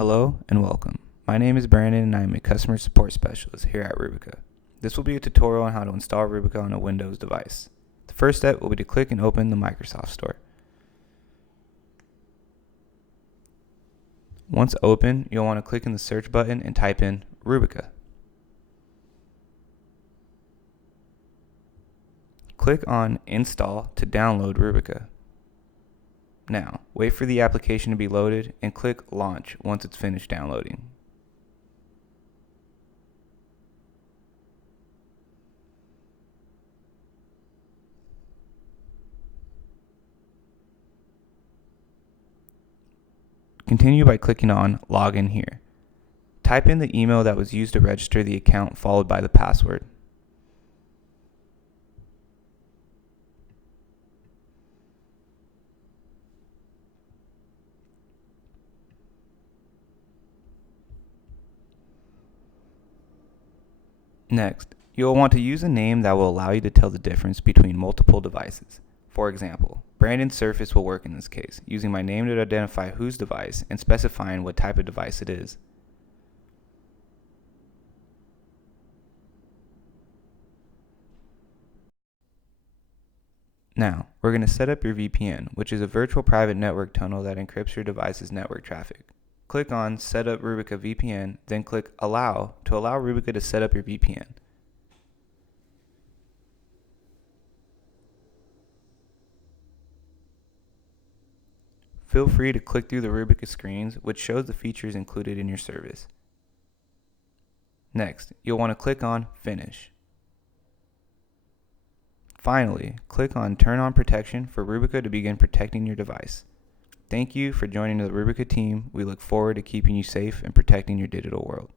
Hello and welcome. My name is Brandon and I am a customer support specialist here at Rubica. This will be a tutorial on how to install Rubica on a Windows device. The first step will be to click and open the Microsoft Store. Once open, you'll want to click in the search button and type in Rubica. Click on Install to download Rubica. Now, wait for the application to be loaded and click Launch once it's finished downloading. Continue by clicking on Login here. Type in the email that was used to register the account followed by the password. Next, you'll want to use a name that will allow you to tell the difference between multiple devices. For example, Brandon Surface will work in this case, using my name to identify whose device and specifying what type of device it is. Now, we're going to set up your VPN, which is a virtual private network tunnel that encrypts your device's network traffic. Click on Set up Rubica VPN, then click Allow to allow Rubica to set up your VPN. Feel free to click through the Rubica screens, which shows the features included in your service. Next, you'll want to click on Finish. Finally, click on Turn on Protection for Rubica to begin protecting your device. Thank you for joining the Rubica team. We look forward to keeping you safe and protecting your digital world.